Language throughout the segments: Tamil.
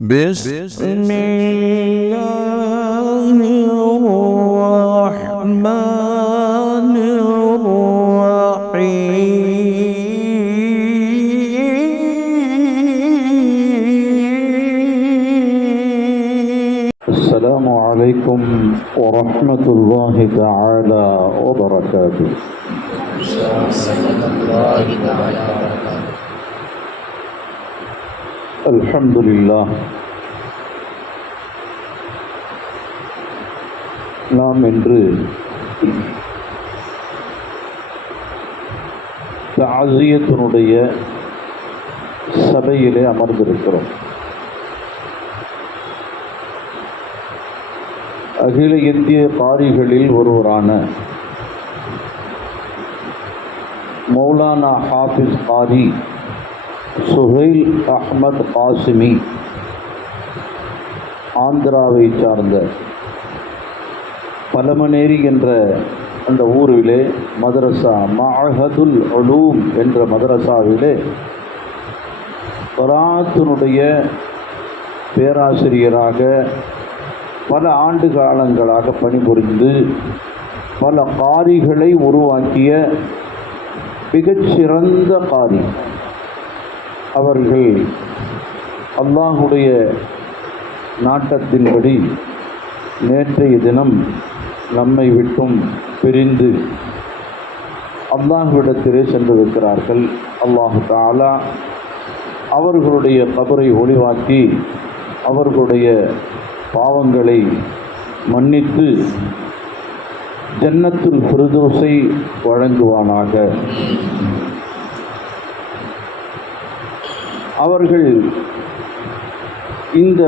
بسم الله الرحمن الرحيم السلام عليكم ورحمة الله تعالى وبركاته. الحمد لله நாம் இன்று தாசியத்தினுடைய சபையிலே அமர்ந்திருக்கிறோம் அகில இந்திய காரிகளில் ஒருவரான மௌலானா ஹாஃபிஸ் காரி சுஹைல் அஹ்மத் ஆசிமி ஆந்திராவை சார்ந்த பலமனேரி என்ற அந்த ஊரிலே மதரசா மஹதுல் அலூம் என்ற மதரசாவிலே பராத்தினுடைய பேராசிரியராக பல ஆண்டு காலங்களாக பணிபுரிந்து பல காரிகளை உருவாக்கிய மிகச்சிறந்த காரி. அவர்கள் அல்லாஹுடைய நாட்டத்தின்படி நேற்றைய தினம் நம்மை விட்டும் பிரிந்து அல்லாஹுவிடத்திலே சென்றிருக்கிறார்கள். அல்லாஹு தாலா அவர்களுடைய கபரை ஒளிவாக்கி அவர்களுடைய பாவங்களை மன்னித்து ஜன்னத்துல் பிரதோசை வழங்குவானாக. அவர்கள் இந்த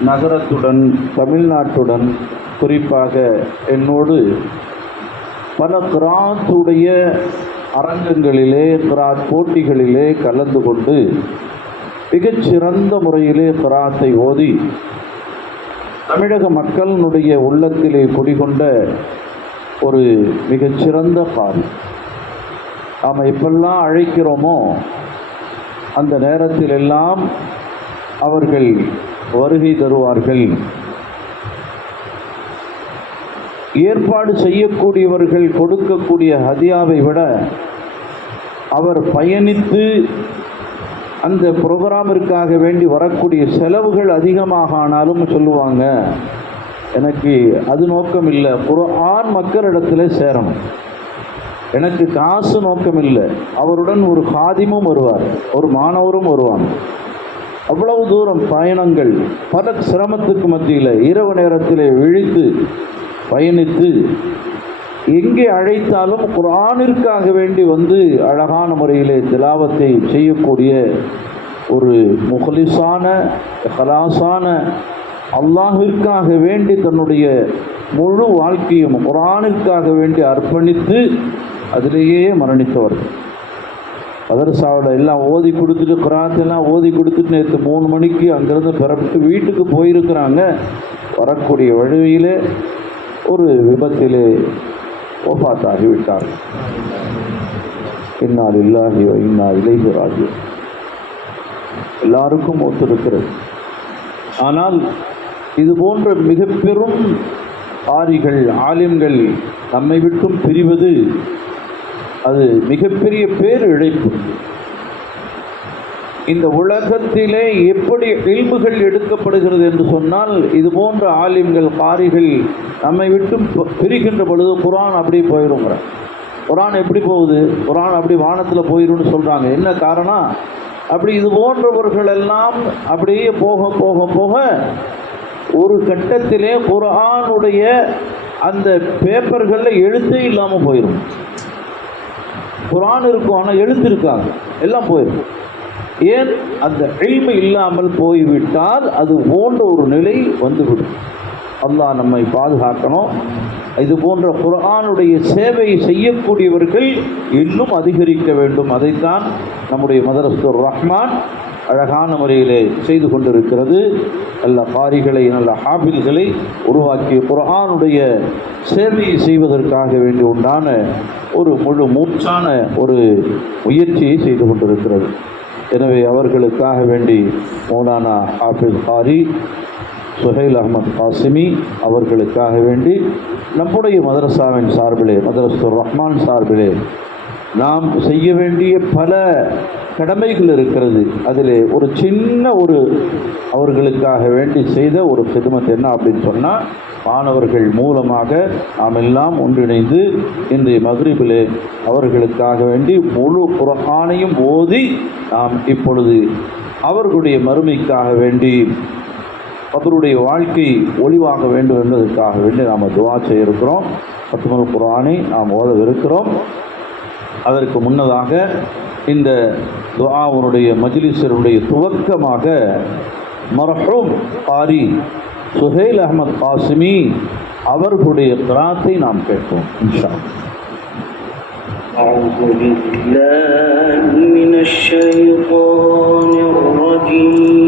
நகரத்துடன் தமிழ்நாட்டுடன் குறிப்பாக என்னோடு பல கிராத்துடைய அரங்கங்களிலே கிராத் போட்டிகளிலே கலந்து கொண்டு மிகச்சிறந்த முறையிலே கிராத்தை ஓதி தமிழக மக்களினுடைய உள்ளத்திலே குடிகொண்ட ஒரு மிகச்சிறந்த பாதி. நாம் எப்பெல்லாம் அழைக்கிறோமோ அந்த நேரத்தில் எல்லாம் அவர்கள் வருகை தருவார்கள். ஏற்பாடு செய்யக்கூடியவர்கள் கொடுக்கக்கூடிய ஹதியாவை விட அவர் பயணித்து அந்த ப்ரோக்ராமிற்காக வேண்டி வரக்கூடிய செலவுகள் அதிகமாக ஆனாலும் சொல்லுவாங்க. எனக்கு அது நோக்கம் இல்லை குர்ஆன் மக்களிடத்தில் சேரணும். எனக்கு காசு நோக்கம் இல்லை அவருடன் ஒரு காதிமும் வருவார். ஒரு மாணவரும் வருவான். அவ்வளவு தூரம் பயணங்கள் பல சிரமத்துக்கு மத்தியில் இரவு நேரத்தில் விழித்து பயணித்து எங்கே அழைத்தாலும் குரானிற்காக வேண்டி வந்து அழகான முறையிலே திலாவத்தை செய்யக்கூடிய ஒரு முகலிசான ஹலாசான அல்லாஹிற்காக வேண்டி தன்னுடைய முழு வாழ்க்கையும் குரானிற்காக வேண்டி அர்ப்பணித்து அதிலேயே மரணித்தவர். மதரசாவில் எல்லாம் ஓதி கொடுத்துட்டு குராத்தெல்லாம் ஓதி கொடுத்துட்டு நேற்று மூணு மணிக்கு அங்கேருந்து பிறப்பிட்டு வீட்டுக்கு போயிருக்கிறாங்க. வரக்கூடிய வழியிலே ஒரு விபத்திலே ஒப்பாத்தாகிவிட்டார் இன்னால் இல்லாஹி இன்னா இலைஹி ராஜு எல்லாருக்கும் ஒத்திருக்கிறது. ஆனால் இது போன்ற மிக பெரும் ஆரிகள் ஆலிம்கள் நம்மை விட்டும் பிரிவது அது மிகப்பெரிய பேர் இழைப்பு இந்த உலகத்திலே எப்படி இல்முகள் எடுக்கப்படுகிறது என்று சொன்னால் இது போன்ற ஆலிம்கள் காரிகள் நம்மை விட்டு பிரிகின்ற பொழுது குரான் அப்படி போயிடுங்கிற குரான் எப்படி போகுது? குரான் அப்படி வானத்தில் போயிடும்னு சொல்கிறாங்க என்ன காரணம் அப்படி இது போன்றவர்கள் எல்லாம் அப்படியே போக போக போக ஒரு கட்டத்திலே குரானுடைய அந்த பேப்பர்களில் எழுத்தே இல்லாமல் போயிடும் குரான் இருக்கும் ஆனால் எழுத்து இருக்காது எல்லாம் போயிருக்கும் ஏன்? அந்த எளிமை இல்லாமல் போய்விட்டால் அது போன்ற ஒரு நிலை வந்துவிடும். அல்லாஹ் நம்மை பாதுகாக்கணும். இது போன்ற குரானுடைய சேவை செய்யக்கூடியவர்கள் இன்னும் அதிகரிக்க வேண்டும். அதைத்தான் நம்முடைய மதரஸ்துர் ரஹ்மான் அழகான முறையிலே செய்து கொண்டிருக்கிறது. நல்ல காரிகளை நல்ல ஹாபில்களை உருவாக்கி குரானுடைய சேவையை செய்வதற்காக வேண்டி உண்டான ஒரு முழு மூச்சான ஒரு முயற்சியை செய்து கொண்டிருக்கிறது. எனவே அவர்களுக்காக வேண்டி மௌலானா ஹாஃபிஸ் ஹாரி சுஹைல் அகமது காசிமி அவர்களுக்காக வேண்டி நம்முடைய மதரசாவின் சார்பிலே மதரசு ரஹ்மான் சார்பிலே நாம் செய்ய வேண்டிய பல கடமைகள் இருக்கிறது. அதிலே ஒரு சின்ன ஒரு அவர்களுக்காக வேண்டி செய்த ஒரு சிதுமத் என்ன அப்படின்னு சொன்னால் மாணவர்கள் மூலமாக நாம் எல்லாம் ஒன்றிணைந்து இன்றைய மகிழ்விலே அவர்களுக்காக வேண்டி முழு குரஹானையும் ஓதி நாம் இப்பொழுது அவர்களுடைய மறுமைக்காக வேண்டி அவருடைய வாழ்க்கை ஒளிவாக வேண்டும் என்பதற்காக வேண்டி நாம் துவா செய்யிருக்கிறோம் பத்துமல் குரானை நாம் ஓதவிருக்கிறோம். அதற்கு முன்னதாக இந்த துவாவுடைய மஜிலிசருடைய துவக்கமாக மர்ஹூம் பாரி சுஹேல் அஹமத் காசிமி அவர்களுடைய கிராத்தை நாம் கேட்போம் இன்ஷா அல்லாஹ். أعوذ بالله من الشيطان الرجيم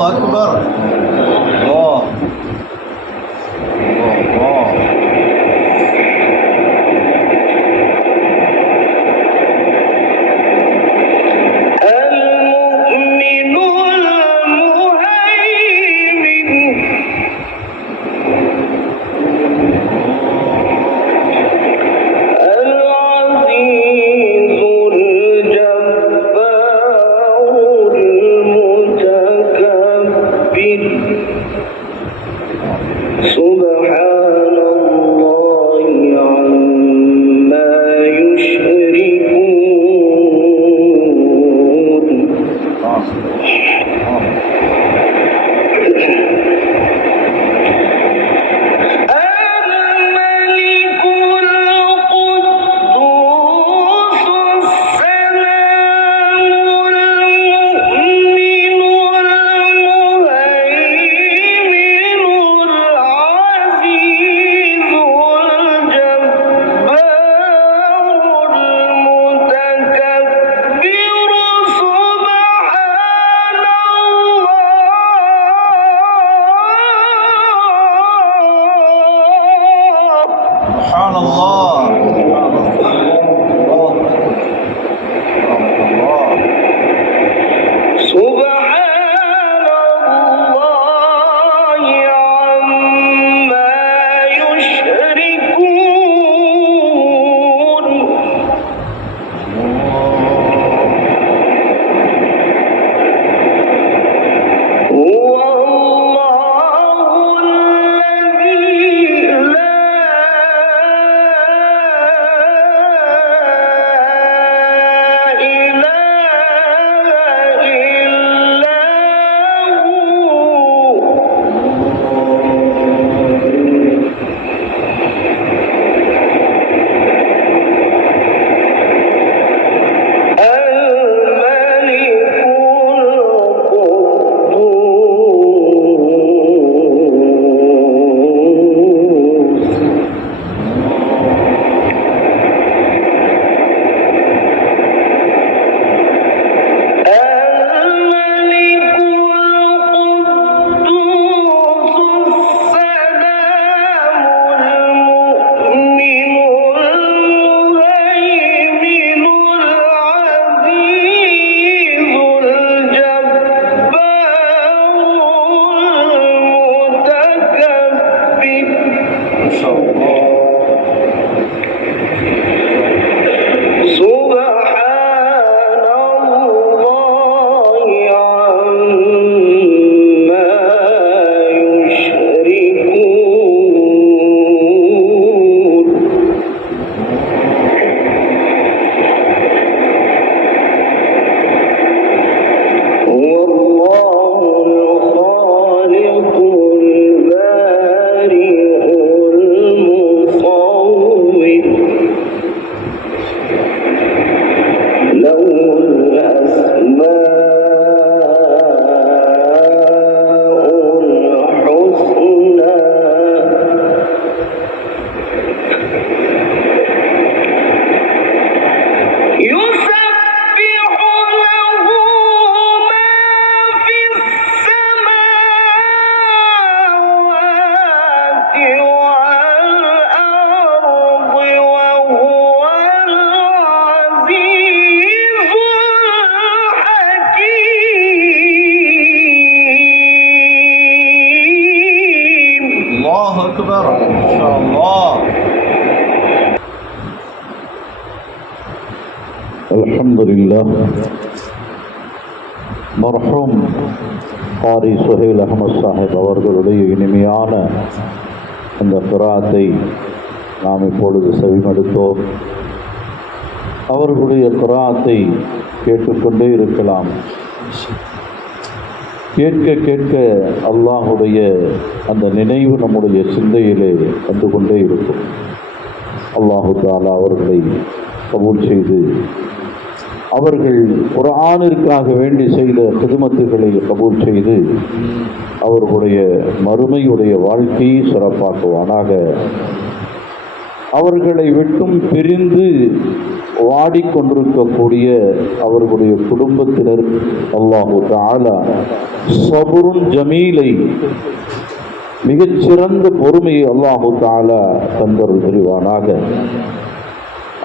Allahu Akbar இந்த நாம் இப்பொழுது செவிமடுத்தோம். அவர்களுடைய கிராத்தை கேட்டுக்கொண்டே இருக்கலாம். கேட்க கேட்க அல்லாஹுடைய அந்த நினைவு நம்முடைய சிந்தையிலே வந்து கொண்டே இருக்கும். அல்லாஹு தாலா அவர்களை கபூல் செய்து அவர்கள் குர்ஆனிற்காக வேண்டி செய்த குதுமத்துகளை கபூல் செய்து அவர்களுடைய மறுமையுடைய வாழ்க்கையை சிறப்பாக்குவானாக. அவர்களை விட்டும் பிரிந்து வாடிக்கொண்டிருக்கக்கூடிய அவர்களுடைய குடும்பத்தினர் அல்லாஹு தாலா சபுருன் ஜமீலை மிகச்சிறந்த பொறுமையை அல்லாஹு தாலா தந்தருள் புரிவானாக.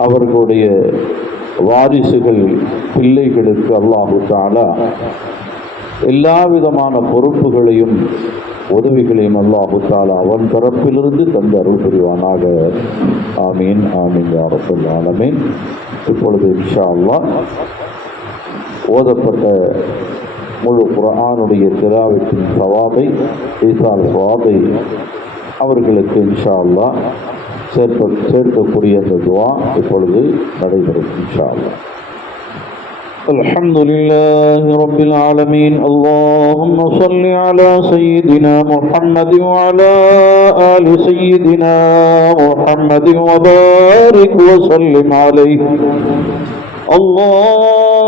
அவர்களுடைய வாரிசுகள் பிள்ளைகளுக்கு அல்லாஹு தாலா எல்லா விதமான பொறுப்புகளையும் உதவிகளையும் அல்லாஹு தாலா அவன் தரப்பிலிருந்து தந்து அருள் புரிவானாக. ஆமீன் ஆமீன் யா ஆலமீன். இப்பொழுது இன்ஷா அல்லா ஓதப்பட்ட முழு குரானுடைய திராவிட்டின் சவாபை ஈசால் சவாபை அவர்களுக்கு இன்ஷா அல்லா சேர்க்க சேர்க்கக்கூடிய அந்த துவா இப்பொழுது நடைபெறும் இன்ஷா அல்லாஹ் الحمد لله رب العالمين اللهم صل على سيدنا محمد وعلى آل سيدنا محمد وبارك وسلم عليه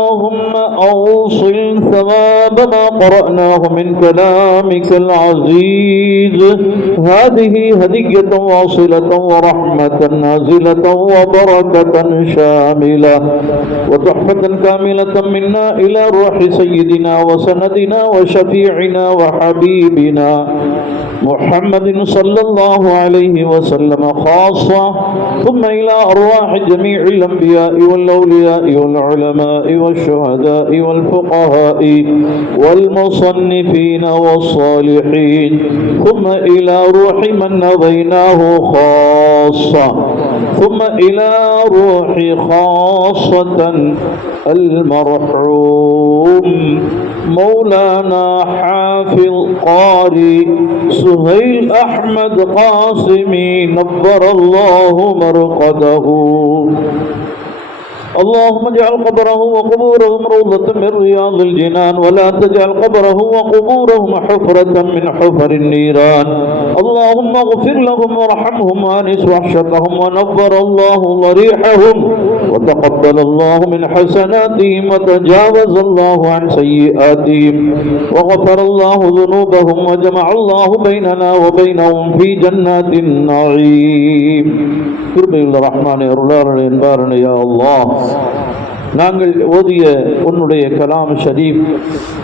اللهم أوصل ثواب ما قرأناه من كلامك العزيز. هذه هدية واصلة ورحمة نازلة وبركة شاملة. وتحفة كاملة منا إلى روح سيدنا وسندنا وشفيعنا وحبيبنا محمد صلى الله عليه وسلم خاصة. ثم إلى أرواح جميع الأنبياء والأولياء والعلماء والشهداء والفقهاء والمصنفين والصالحين. ثم إلى روح من نضيناه خاصة. ثم إلى روح خاصة المرحوم مولانا حافظ قاري سهيل أحمد قاسمي. نبر الله مرقده. اللهم اجعل قبره وقبورهم روضة من رياض الجنان ولا تجعل قبره وقبورهم حفرة من حفر النيران اللهم اغفر لهم وارحمهم وانس وحشتهم ونور الله ضريحهم وتقبل الله من حسناتهم وتجاوز الله عن سيئاتهم وغفر الله ذنوبهم وجمع الله بيننا وبينهم في جنات النعيم கிருபையுள்ள ரஹ்மானே அருளாளர் என்பாரனே யா அல்லாஹ் நாங்கள் ஓதிய உன்னுடைய கலாம் ஷரீப்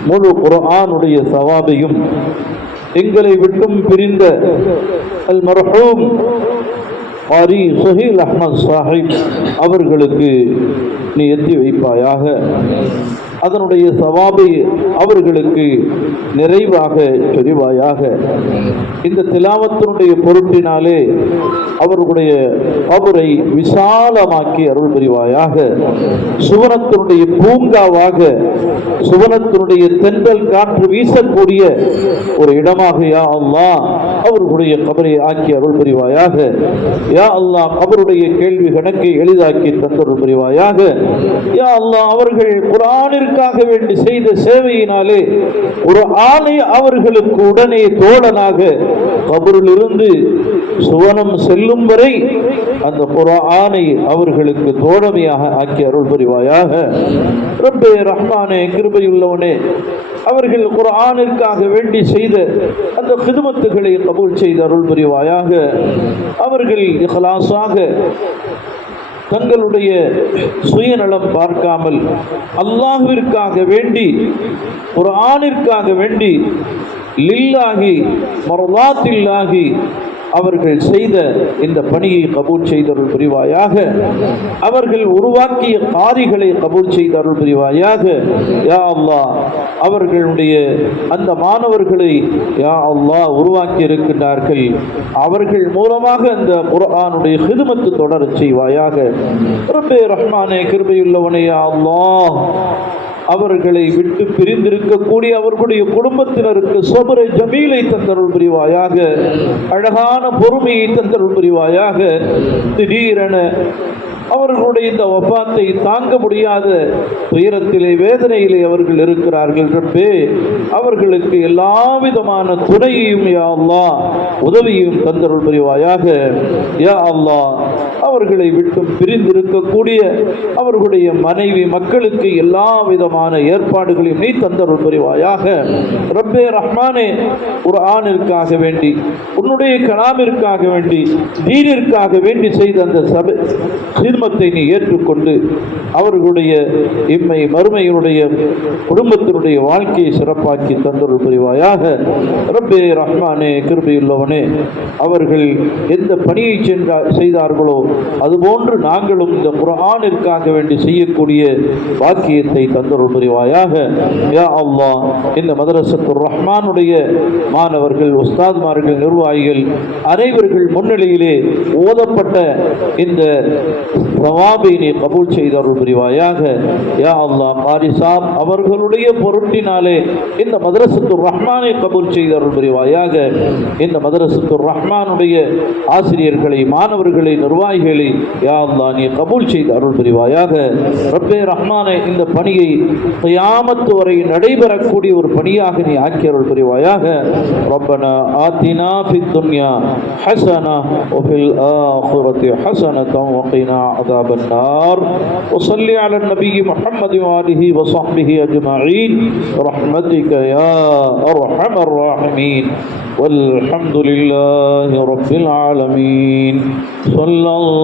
முழு குரானுடைய சவாபையும் எங்களை விட்டும் பிரிந்த அல் மர்ஹூம் ஆரி சுஹீல் அஹ்மத் சாஹிப் அவர்களுக்கு நீ எத்தி வைப்பாயாக. அதனுடைய சவாபை அவர்களுக்கு நிறைவாக சொரிவாயாக இந்த திலாவத்தினுடைய பொருட்டினாலே அவர்களுடைய கபரை விசாலமாக்கி அருள் புரிவாயாக. சுவனத்தினுடைய பூங்காவாக சுவனத்தினுடைய தென்றல் காற்று வீசக்கூடிய ஒரு இடமாக யா அல்லாஹ் அவர்களுடைய கபரை ஆக்கி அருள் புரிவாயாக. யா அல்லாஹ் கபருடைய கேள்வி கணக்கை எளிதாக்கி தந்தருள் புரிவாயாக. யா அல்லாஹ் அவர்கள் குரானிற்கு குரானிற்காக வேண்டி செய்த சேவையினாலே ஒரு ஆணை அவர்களுக்கு உடனே தோழனாக கபரிலிருந்து சுவனம் செல்லும் வரை அந்த ஆணை அவர்களுக்கு தோழமையாக ஆக்கி அருள் புரிவாயாக. ரப்பே ரஹ்மானே கிருபையுள்ளவனே அவர்கள் ஒரு ஆணிற்காக வேண்டி செய்த அந்த கிதுமத்துகளை கபூல் செய்த அருள் புரிவாயாக. அவர்கள் இஹ்லாஸாக தங்களுடைய சுயநலம் பார்க்காமல் அல்லாஹுவிற்காக வேண்டி ஒரு ஆணிற்காக வேண்டி லில்லாகி மரலாத்தில்லாகி அவர்கள் செய்த இந்த பணியை கபூல் செய்தருள் புரிவாயாக. அவர்கள் உருவாக்கிய காரிகளை கபூல் செய்தருள் புரிவாயாக. யா அல்லா அவர்களுடைய அந்த மாணவர்களை யா அல்லா உருவாக்கி இருக்கின்றார்கள் அவர்கள் மூலமாக அந்த குரானுடைய ஹிதுமத்து தொடர செய்வாயாக. ரப்பே ரஹ்மானே கிருபையுள்ளவனே யா அல்லா. அவர்களை விட்டு பிரிந்திருக்கக்கூடிய அவர்களுடைய குடும்பத்தினருக்கு சொபரை ஜமீலை தந்தருள் புரிவாயாக அழகான பொறுமையை தந்தருள் புரிவாயாக திடீரென அவர்களுடைய இந்த ஒப்பாத்தை தாங்க முடியாத துயரத்திலே வேதனையிலே அவர்கள் இருக்கிறார்கள். ரப்பே அவர்களுக்கு எல்லா விதமான துணையையும் யா அல்லா உதவியும் தந்தருள் புரிவாயாக. யா அல்லா அவர்களை விட்டு பிரிந்திருக்கக்கூடிய அவர்களுடைய மனைவி மக்களுக்கு எல்லா விதமான ஏற்பாடுகளையும் நீ தந்தருள் புரிவாயாக. ரப்பே ரஹ்மானே ஒரு ஆணிற்காக வேண்டி உன்னுடைய கலாமிற்காக வேண்டி நீரிற்காக வேண்டி செய்த அந்த சபை சீர்மத்தை நீ ஏற்றுக்கொண்டு அவர்களுடைய இம்மை மறுமையினுடைய குடும்பத்தினுடைய வாழ்க்கையை சிறப்பாக்கி தந்தருள் புரிவாயாக. ரப்பே ரஹ்மானே கிருபியுள்ளவனே அவர்கள் எந்த பணியை சென்றா செய்தார்களோ அதுபோன்று நாங்களும் இந்த குரானிற்காக வேண்டி செய்யக்கூடிய வாக்கியத்தை தந்தருள் புரிவாயாக. யா அல்லாஹ் இந்த மதரசத்து ரஹ்மானுடைய மாணவர்கள் உஸ்தாத்மார்கள் நிர்வாகிகள் அனைவர்கள் முன்னிலையிலே ஓதப்பட்ட இந்த சவாபை கபூல் செய்தருள் புரிவாயாக. யா அல்லா காரி சாப் அவர்களுடைய பொருட்டினாலே இந்த மதரசத்து ரஹ்மானை கபூல் செய்தருள் புரிவாயாக. இந்த மதரசத்து ரஹ்மானுடைய ஆசிரியர்களை மாணவர்களை நிர்வாகிகள் அமல்களை யா அல்லாஹ் நீ கபூல் செய்து அருள் புரிவாயாக ரப்பே ரஹ்மானே இந்த பணியை கியாமத்து வரை நடைபெறக்கூடிய ஒரு பணியாக நீ ஆக்கி அருள் புரிவாயாக ரப்பனா ஆத்தினா في الدنيا حسنة وفي الآخرة حسنة وقنا عذاب النار وصل على النبي محمد وآله وصحبه أجمعين برحمتك يا أرحم الراحمين والحمد لله رب العالمين صلى الله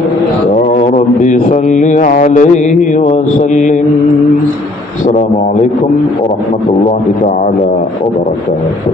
صل عليه وسلم. السلام عليكم ورحمة الله تعالى وبركاته.